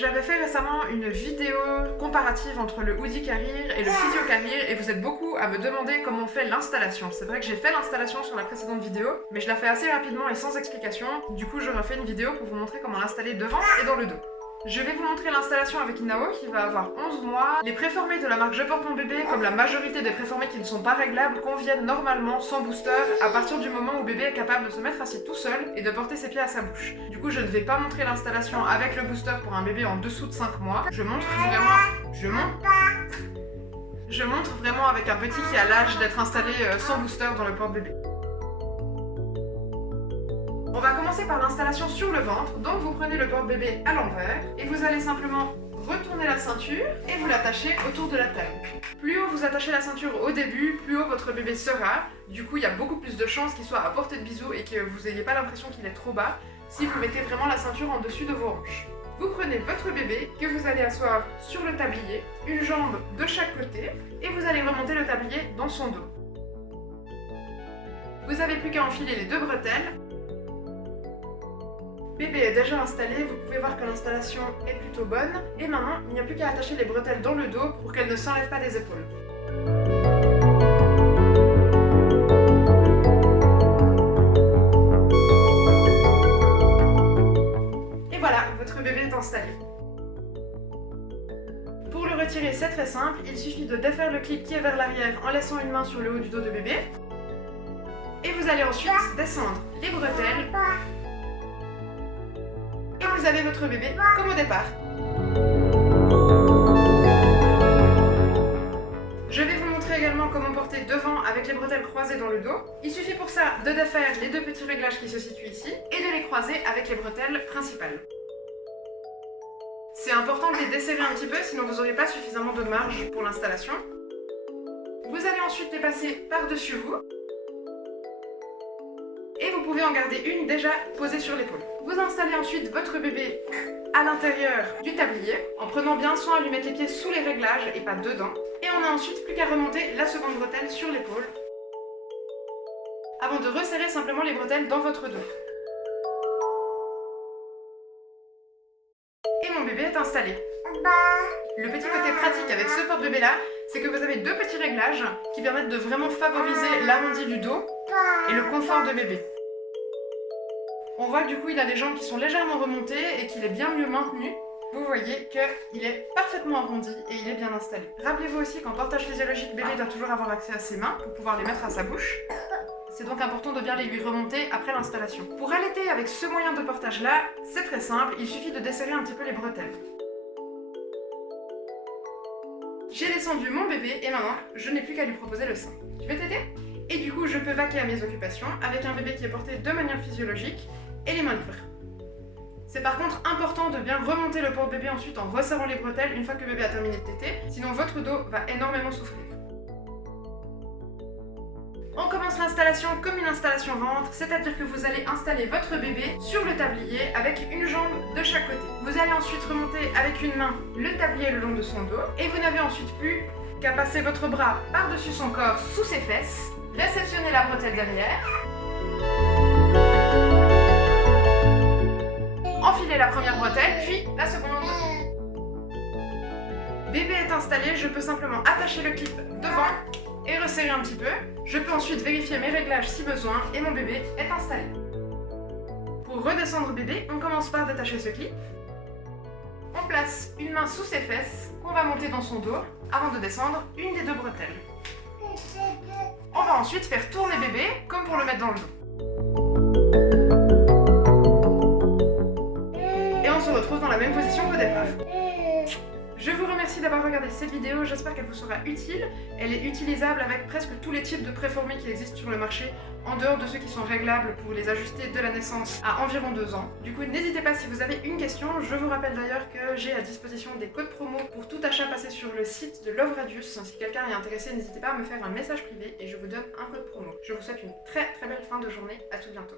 J'avais fait récemment une vidéo comparative entre le Hoodie Carrier et le Physio Carrier et vous êtes beaucoup à me demander comment on fait l'installation. C'est vrai que j'ai fait l'installation sur la précédente vidéo, mais je la fais assez rapidement et sans explication. Du coup, je refais une vidéo pour vous montrer comment l'installer devant et dans le dos. Je vais vous montrer l'installation avec Inao qui va avoir 11 mois. Les préformés de la marque Je Porte Mon Bébé, comme la majorité des préformés qui ne sont pas réglables, conviennent normalement sans booster à partir du moment où bébé est capable de se mettre assis tout seul et de porter ses pieds à sa bouche. Du coup, je ne vais pas montrer l'installation avec le booster pour un bébé en dessous de 5 mois. Je montre vraiment avec un petit qui a l'âge d'être installé sans booster dans le porte-bébé. On va commencer par l'installation sur le ventre, donc vous prenez le porte-bébé à l'envers et vous allez simplement retourner la ceinture et vous l'attachez autour de la taille. Plus haut vous attachez la ceinture au début, plus haut votre bébé sera. Du coup, il y a beaucoup plus de chances qu'il soit à portée de bisou et que vous n'ayez pas l'impression qu'il est trop bas si vous mettez vraiment la ceinture en dessus de vos hanches. Vous prenez votre bébé que vous allez asseoir sur le tablier, une jambe de chaque côté et vous allez remonter le tablier dans son dos. Vous n'avez plus qu'à enfiler les deux bretelles. Bébé est déjà installé, vous pouvez voir que l'installation est plutôt bonne. Et maintenant, il n'y a plus qu'à attacher les bretelles dans le dos pour qu'elles ne s'enlèvent pas des épaules. Et voilà, votre bébé est installé. Pour le retirer, c'est très simple, il suffit de défaire le clip qui est vers l'arrière en laissant une main sur le haut du dos de bébé. Et vous allez ensuite descendre les bretelles. Et vous avez votre bébé comme au départ. Je vais vous montrer également comment porter devant avec les bretelles croisées dans le dos. Il suffit pour ça de défaire les deux petits réglages qui se situent ici et de les croiser avec les bretelles principales. C'est important de les desserrer un petit peu, sinon vous n'aurez pas suffisamment de marge pour l'installation. Vous allez ensuite les passer par-dessus vous. Et vous pouvez en garder une déjà posée sur l'épaule. Vous installez ensuite votre bébé à l'intérieur du tablier, en prenant bien soin à lui mettre les pieds sous les réglages et pas dedans. Et on n'a ensuite plus qu'à remonter la seconde bretelle sur l'épaule, avant de resserrer simplement les bretelles dans votre dos. Et mon bébé est installé. Le petit côté pratique avec ce porte-bébé là, c'est que vous avez deux petits réglages qui permettent de vraiment favoriser l'arrondi du dos et le confort de bébé. On voit que du coup il a les jambes qui sont légèrement remontées et qu'il est bien mieux maintenu. Vous voyez qu'il est parfaitement arrondi et il est bien installé. Rappelez-vous aussi qu'en portage physiologique, bébé doit toujours avoir accès à ses mains pour pouvoir les mettre à sa bouche. C'est donc important de bien les lui remonter après l'installation. Pour allaiter avec ce moyen de portage là, c'est très simple, il suffit de desserrer un petit peu les bretelles. J'ai descendu mon bébé et maintenant je n'ai plus qu'à lui proposer le sein. Tu veux t'aider? Et du coup je peux vaquer à mes occupations avec un bébé qui est porté de manière physiologique et les mains libres. C'est par contre important de bien remonter le porte-bébé ensuite en resserrant les bretelles une fois que bébé a terminé de téter, sinon votre dos va énormément souffrir. On commence l'installation comme une installation ventre, c'est-à-dire que vous allez installer votre bébé sur le tablier avec une jambe de chaque côté. Vous allez ensuite remonter avec une main le tablier le long de son dos et vous n'avez ensuite plus qu'à passer votre bras par-dessus son corps sous ses fesses, réceptionner la bretelle derrière, enfiler la première bretelle, puis la seconde. Bébé est installé, je peux simplement attacher le clip devant et resserrer un petit peu. Je peux ensuite vérifier mes réglages si besoin et mon bébé est installé. Pour redescendre bébé, on commence par détacher ce clip. On place une main sous ses fesses qu'on va monter dans son dos avant de descendre une des deux bretelles. On va ensuite faire tourner bébé comme pour le mettre dans le dos. Et on se retrouve dans la même position qu'au départ. Je vous remercie d'avoir regardé cette vidéo, j'espère qu'elle vous sera utile. Elle est utilisable avec presque tous les types de préformés qui existent sur le marché, en dehors de ceux qui sont réglables pour les ajuster de la naissance à environ 2 ans. Du coup, n'hésitez pas si vous avez une question. Je vous rappelle d'ailleurs que j'ai à disposition des codes promo pour tout achat passé sur le site de Love Radius. Si quelqu'un est intéressé, n'hésitez pas à me faire un message privé et je vous donne un code promo. Je vous souhaite une très belle fin de journée, à tout bientôt.